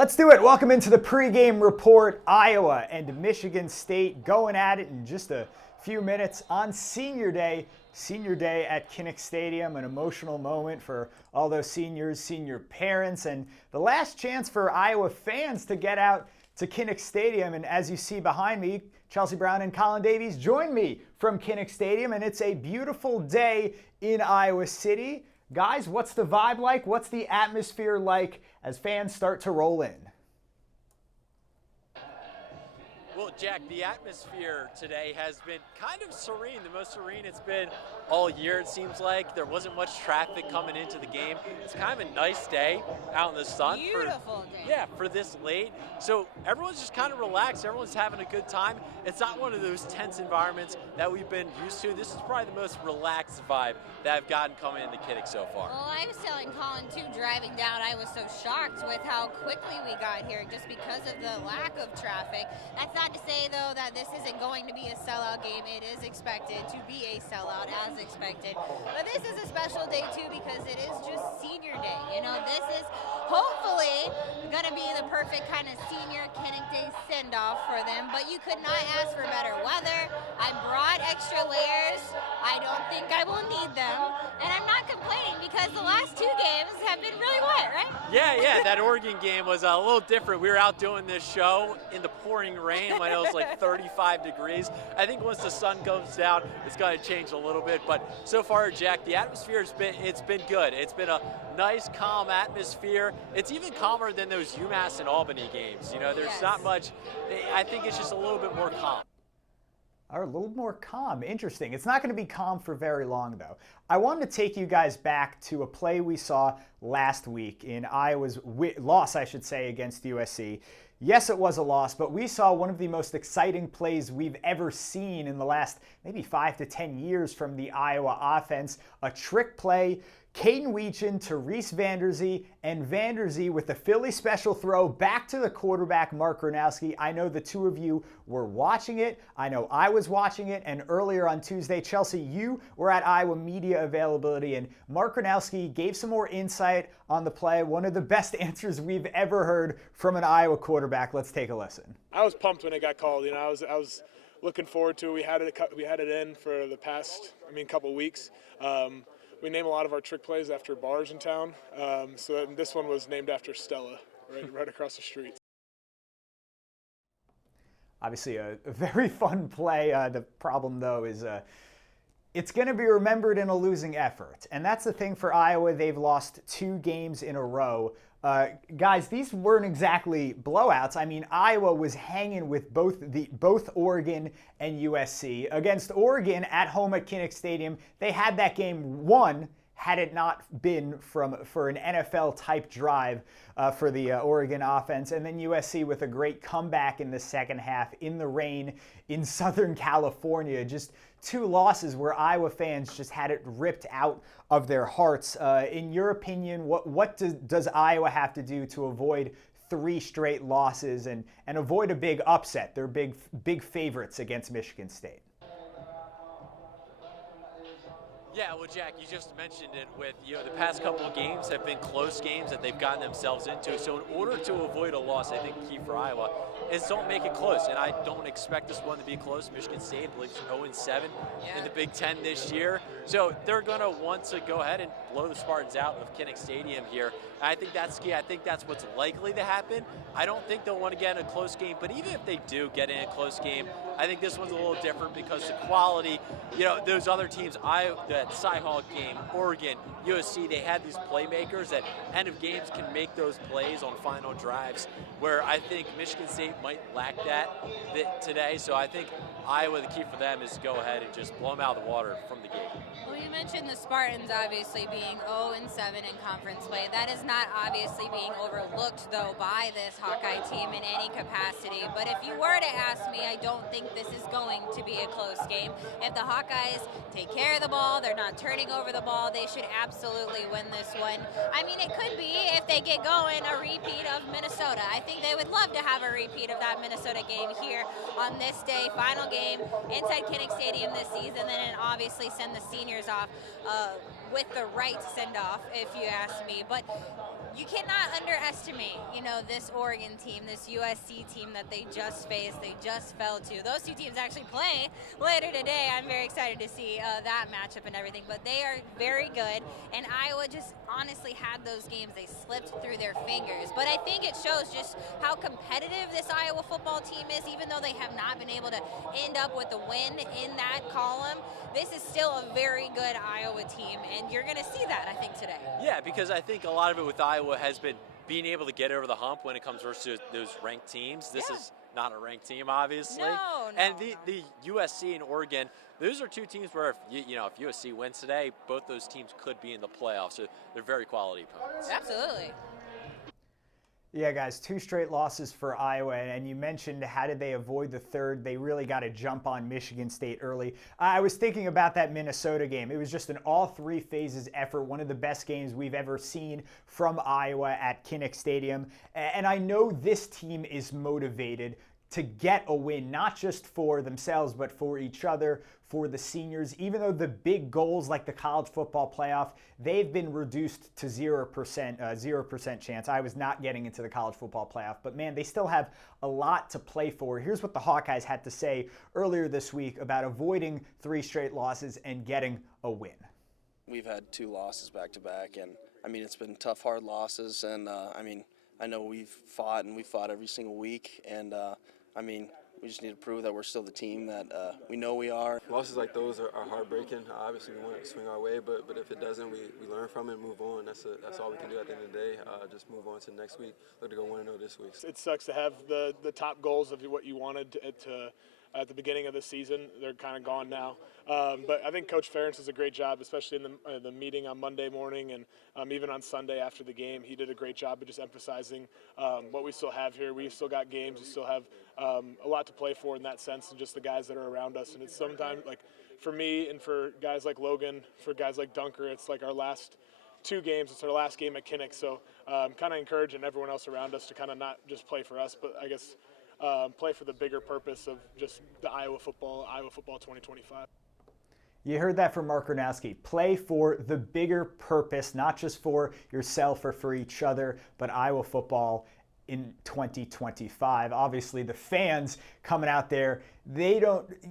Let's do it. Welcome into the pregame report. Iowa and Michigan State going at it in just a few minutes on Senior Day. Senior Day at Kinnick Stadium, an emotional moment for all those seniors, senior parents, and the last chance for Iowa fans to get out to Kinnick Stadium. And as you see behind me, Chelsie Brown and Collin Davies join me from Kinnick Stadium, and it's a beautiful day in Iowa City. Guys, what's the vibe like? What's the atmosphere like as fans start to roll in? Well, Jack, the atmosphere today has been kind of serene, the most serene it's been all year, it seems like. There wasn't much traffic coming into the game. It's kind of a nice day out in the sun. Beautiful day. Yeah, for this late. So everyone's just kind of relaxed. Everyone's having a good time. It's not one of those tense environments that we've been used to. This is probably the most relaxed vibe that I've gotten coming into Kinnick so far. Well, I was telling Collin, too, driving down, I was so shocked with how quickly we got here just because of the lack of traffic. That's not to say, though, that this isn't going to be a sellout game. It is expected to be a sellout, as expected. But this is a special day, too, because it is just Senior Day. You know, this is hopefully going to be the perfect kind of senior Kinnick Day send-off for them. But you could not ask for better weather. I brought extra layers. I don't think I will need them. And I'm not complaining because the last two games have been really wet, right? Yeah, that Oregon game was a little different. We were out doing this show in the pouring rain when it was like 35 degrees. I think once the sun goes down, it's going to change a little bit. But so far, Jack, the atmosphere it's been good. It's been a nice, calm atmosphere. It's even calmer than those UMass and Albany games. You know, there's not much. I think it's just a little bit more calm. Are a little more calm. Interesting. It's not going to be calm for very long, though. I wanted to take you guys back to a play we saw last week in Iowa's loss, I should say, against USC. Yes, it was a loss, but we saw one of the most exciting plays we've ever seen in the last maybe 5 to 10 years from the Iowa offense. A trick play. Caden Weechin to Reese Vanderzee, and Vanderzee with the Philly special throw back to the quarterback, Mark Gronowski. I know the two of you were watching it. I know I was watching it, and earlier on Tuesday, Chelsie, you were at Iowa Media Availability, and Mark Gronowski gave some more insight on the play. One of the best answers we've ever heard from an Iowa quarterback. Let's take a listen. I was pumped when it got called. You know, I was looking forward to it. We had it in for the past, couple weeks. We name a lot of our trick plays after bars in town, so this one was named after Stella, right across the street. Obviously a very fun play. The problem, though, is it's going to be remembered in a losing effort. And that's the thing for Iowa. They've lost 2 games in a row. Guys, these weren't exactly blowouts. I mean, Iowa was hanging with both Oregon and USC. Against Oregon at home at Kinnick Stadium, they had that game won had it not been for an NFL-type drive for the Oregon offense. And then USC with a great comeback in the second half in the rain in Southern California. Just 2 losses where Iowa fans just had it ripped out of their hearts. In your opinion, what does Iowa have to do to avoid 3 straight losses and avoid a big upset? They're big favorites against Michigan State. Yeah, well, Jack, you just mentioned it with, the past couple of games have been close games that they've gotten themselves into. So in order to avoid a loss, I think the key for Iowa is don't make it close. And I don't expect this one to be close. Michigan State, I believe, is 0-7 in the Big Ten this year. So they're going to want to go ahead and blow the Spartans out of Kinnick Stadium here. And I think that's key. I think that's what's likely to happen. I don't think they'll want to get in a close game. But even if they do get in a close game, I think this one's a little different because the quality, those other teams, that Cy-Hawk game, Oregon, USC, they had these playmakers that end of games can make those plays on final drives, where I think Michigan State might lack that today. So I think Iowa, the key for them is to go ahead and just blow them out of the water from the gate. Well, you mentioned the Spartans obviously being 0-7 in conference play. That is not obviously being overlooked, though, by this Hawkeye team in any capacity. But if you were to ask me, I don't think this is going to be a close game. If the Hawkeyes take care of the ball, they're not turning over the ball, they should absolutely win this one. I mean, it could be, if they get going, a repeat of Minnesota. I think they would love to have a repeat of that Minnesota game here on this day, final game inside Kinnick Stadium this season, and obviously send the seniors off with the right send-off, if you ask me. But You cannot underestimate, this Oregon team, this USC team that they just faced, they just fell to. Those two teams actually play later today. I'm very excited to see that matchup and everything, but they are very good, and Iowa just honestly had those games. They slipped through their fingers, but I think it shows just how competitive this Iowa football team is, even though they have not been able to end up with a win in that column. This is still a very good Iowa team, and you're going to see that, I think, today. Yeah, because I think a lot of it with Iowa has been being able to get over the hump when it comes versus those ranked teams. This is not a ranked team, obviously. And the USC and Oregon, those are two teams where if USC wins today, both those teams could be in the playoffs. So they're very quality opponents. Absolutely. Yeah, guys, 2 straight losses for Iowa, and you mentioned how did they avoid the third. They really got to jump on Michigan State early. I was thinking about that Minnesota game. It was just an all 3 phases effort, one of the best games we've ever seen from Iowa at Kinnick Stadium. And I know this team is motivated to get a win, not just for themselves, but for each other, for the seniors. Even though the big goals like the college football playoff, they've been reduced to 0% chance. I was not getting into the college football playoff, but man, they still have a lot to play for. Here's what the Hawkeyes had to say earlier this week about avoiding 3 straight losses and getting a win. We've had 2 losses back to back, and it's been tough, hard losses, and I know we've fought every single week, and we just need to prove that we're still the team that we know we are. Losses like those are heartbreaking. Obviously, we want it to swing our way, but if it doesn't, we learn from it and move on. That's all we can do at the end of the day. Just move on to next week. Look to go 1-0 this week. It sucks to have the top goals of what you wanted to at the beginning of the season. They're kind of gone now. But I think Coach Ferentz does a great job, especially in the meeting on Monday morning and even on Sunday after the game. He did a great job of just emphasizing what we still have here. We've still got games. We still have a lot to play for in that sense, and just the guys that are around us. And it's sometimes, like, for me and for guys like Logan, for guys like Dunker, it's like our last 2 games. It's our last game at Kinnick. So kind of encouraging everyone else around us to kind of not just play for us, but I guess play for the bigger purpose of just the Iowa football 2025. You heard that from Mark Gronowski. Play for the bigger purpose, not just for yourself or for each other, but Iowa football in 2025. Obviously, the fans coming out there,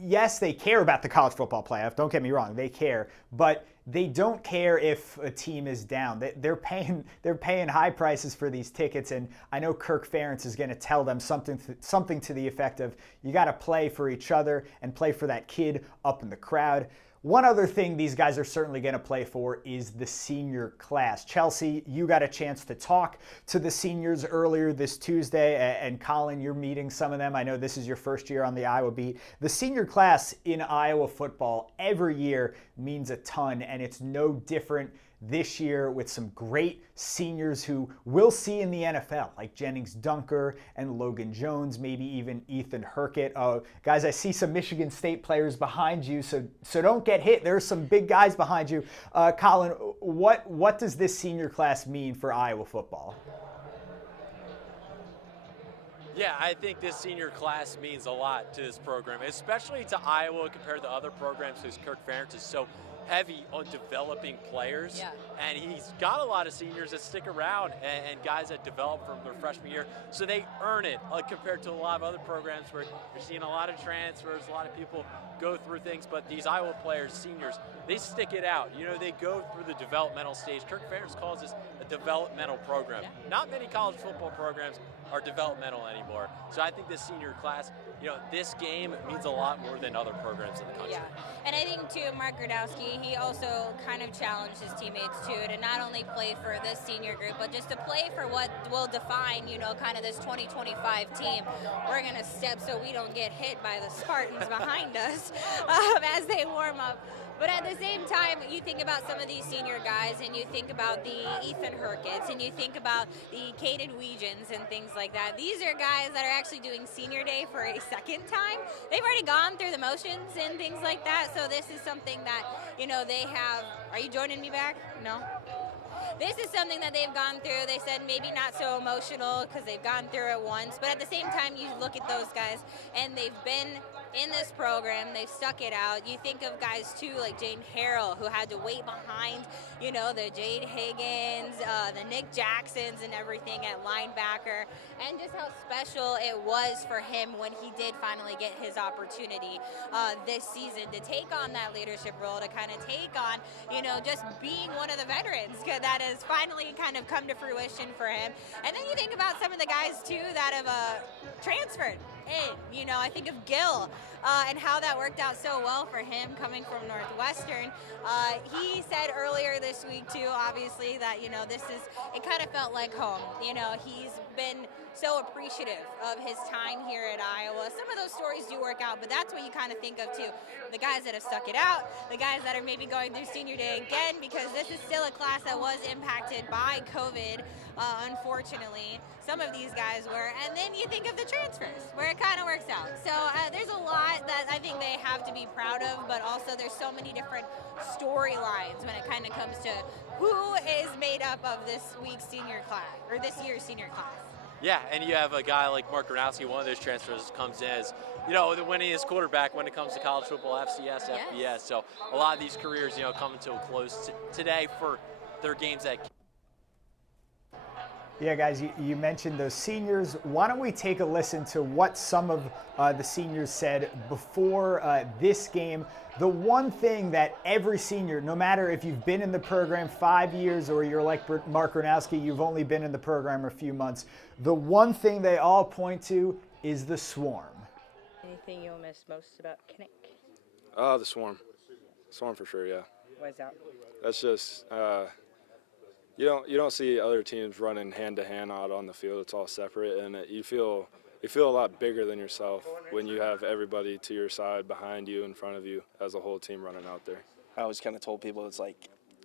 yes, they care about the college football playoff. Don't get me wrong, they care, but they don't care if a team is down. They're paying high prices for these tickets, and I know Kirk Ferentz is going to tell them something to the effect of, you got to play for each other and play for that kid up in the crowd. One other thing these guys are certainly going to play for is the senior class. Chelsie, you got a chance to talk to the seniors earlier this Tuesday, and Collin, you're meeting some of them. I know this is your first year on the Iowa beat. The senior class in Iowa football every year means a ton, and it's no different this year with some great seniors who we'll see in the NFL, like Jennings Dunker and Logan Jones, maybe even Ethan Hurkett. Guys, I see some Michigan State players behind you, so don't get hit. There are some big guys behind you. Collin, what does this senior class mean for Iowa football? Yeah, I think this senior class means a lot to this program, especially to Iowa compared to other programs, because Kirk Ferentz is so heavy on developing players. Yeah. And he's got a lot of seniors that stick around and guys that develop from their freshman year, so they earn it compared to a lot of other programs where you're seeing a lot of transfers, a lot of people go through things, but these Iowa players, seniors, they stick it out. They go through the developmental stage. Kirk Ferentz calls this a developmental program. Yeah. Not many college football programs are developmental anymore. So I think this senior class, this game means a lot more than other programs in the country. Yeah, and I think too, Mark Gronowski, he also kind of challenged his teammates too to not only play for this senior group, but just to play for what will define, kind of this 2025 team. We're gonna step so we don't get hit by the Spartans behind us as they warm up. But at the same time, you think about some of these senior guys, and you think about the Ethan Hurketts, and you think about the Caden Weegens and things like that. These are guys that are actually doing senior day for a second time. They've already gone through the motions and things like that, so this is something that, they have. Are you joining me back? No? This is something that they've gone through. They said maybe not so emotional because they've gone through it once, but at the same time, you look at those guys, and they've been in this program. They've stuck it out. You think of guys too like Jane Harrell, who had to wait behind, you know, the Jade Higgins, the Nick Jacksons and everything at linebacker, and just how special it was for him when he did finally get his opportunity this season to take on that leadership role, to kind of take on, you know, just being one of the veterans that has finally kind of come to fruition for him. And then you think about some of the guys too that have transferred in. You know, I think of Gil and how that worked out so well for him coming from Northwestern. He said earlier this week too, obviously, that, you know, it kind of felt like home. You know, he's been so appreciative of his time here at Iowa. Some of those stories do work out, but that's what you kind of think of too. The guys that have stuck it out, the guys that are maybe going through senior day again, because this is still a class that was impacted by COVID, unfortunately. Some of these guys were. And then you think of the transfers, where it kind of works out. So there's a lot that I think they have to be proud of, but also there's so many different storylines when it kind of comes to who is made up of this week's senior class, or this year's senior class. Yeah, and you have a guy like Mark Gronowski, one of those transfers comes in as, you know, the winningest quarterback when it comes to college football, FCS, FBS. So a lot of these careers, you know, coming to a close today for their games at. Yeah, guys, you mentioned those seniors. Why don't we take a listen to what some of the seniors said before this game? The one thing that every senior, no matter if you've been in the program 5 years or you're like Mark Gronowski, you've only been in the program a few months, the one thing they all point to is the swarm. Anything you'll miss most about Kinnick? The swarm. Swarm for sure, yeah. Why is that? That's just you don't see other teams running hand to hand out on the field. It's all separate, and you feel a lot bigger than yourself when you have everybody to your side, behind you, in front of you, as a whole team running out there. I always kind of told people it's like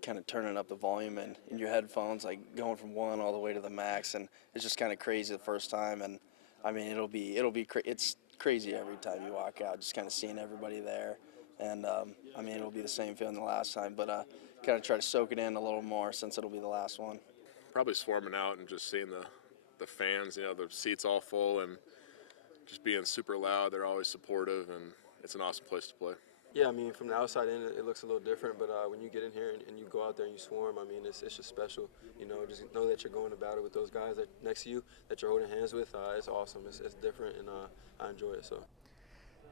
kind of turning up the volume and in your headphones, like going from 1 all the way to the max, and it's just kind of crazy the first time. And I mean, it's crazy every time you walk out, just kind of seeing everybody there. And I mean, it'll be the same feeling the last time, but kind of try to soak it in a little more since it'll be the last one. Probably swarming out and just seeing the fans, you know, the seats all full and just being super loud. They're always supportive, and it's an awesome place to play. Yeah, I mean, from the outside in, it looks a little different, but when you get in here and you go out there and you swarm, I mean, it's just special. You know, just know that you're going to battle with those guys that next to you that you're holding hands with. It's awesome. It's different, and I enjoy it. So.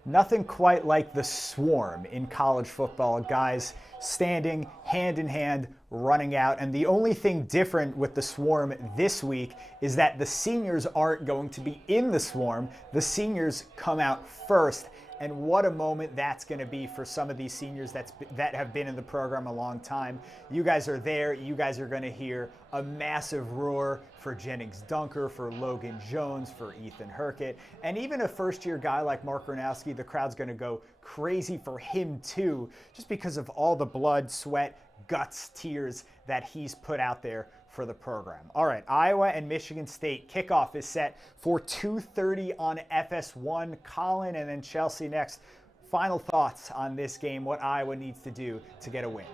Nothing quite like the swarm in college football. Guys standing hand in hand, running out. And the only thing different with the swarm this week is that the seniors aren't going to be in the swarm. The seniors come out first. And what a moment that's going to be for some of these seniors that have been in the program a long time. You guys are there. You guys are going to hear a massive roar for Jennings Dunker, for Logan Jones, for Ethan Herkett. And even a first-year guy like Mark Gronowski, the crowd's going to go crazy for him too, just because of all the blood, sweat, guts, tears that he's put out there for the program. All right, Iowa and Michigan State kickoff is set for 2:30 on FS1. Collin and then Chelsie next. Final thoughts on this game, what Iowa needs to do to get a win.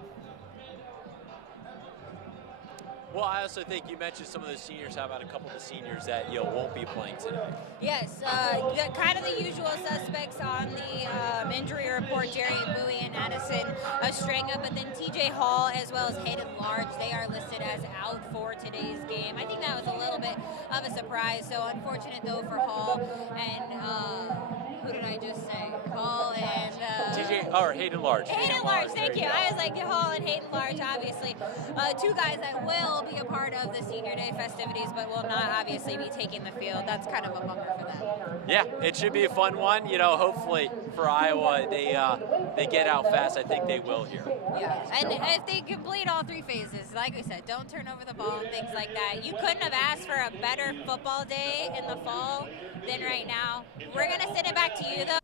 Well, I also think you mentioned some of the seniors. How about a couple of the seniors that, you know, won't be playing today? Yes, kind of the usual suspects on the injury report: Jarian Bowie and Addison Estrenga, but then TJ Hall as well as Hayden Large, they are listed as out for today's game. I think that was a little bit of a surprise. So unfortunate though for Hall and who did I just say? Hall and Hayden Large. Hayden Large, thank you. I was like Hall and Hayden Large, obviously. Two guys that will be a part of the senior day festivities, but will not obviously be taking the field. That's kind of a bummer for them. Yeah, it should be a fun one. You know, hopefully for Iowa, they get out fast. I think they will here. Yeah, and if they complete all 3 phases, like I said, don't turn over the ball and things like that. You couldn't have asked for a better football day in the fall than right now. We're going to send it back to you, though,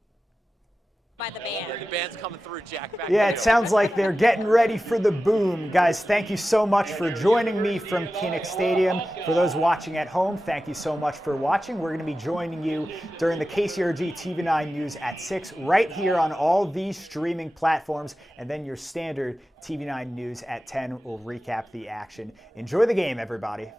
by the band. Yeah, the band's coming through, Jack. Yeah, it sounds like they're getting ready for the boom. Guys, thank you so much for joining me from Kinnick Stadium. For those watching at home, thank you so much for watching. We're going to be joining you during the KCRG-TV9 news at 6 right here on all these streaming platforms. And then your standard TV9 news at 10 will recap the action. Enjoy the game, everybody.